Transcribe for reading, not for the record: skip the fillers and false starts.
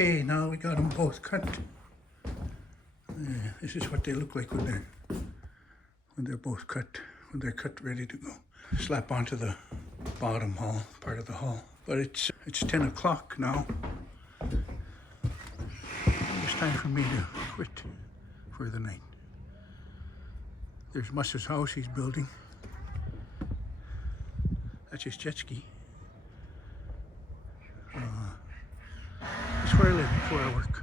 Okay, now we got them both cut. This is what they look like when they're both cut, when they're cut ready to go. Slap onto the bottom hull, part of the hull. But it's 10 o'clock now. It's time for me to quit for the night. There's Mus's house he's building. That's his jet ski. That's where I live, that's where I work.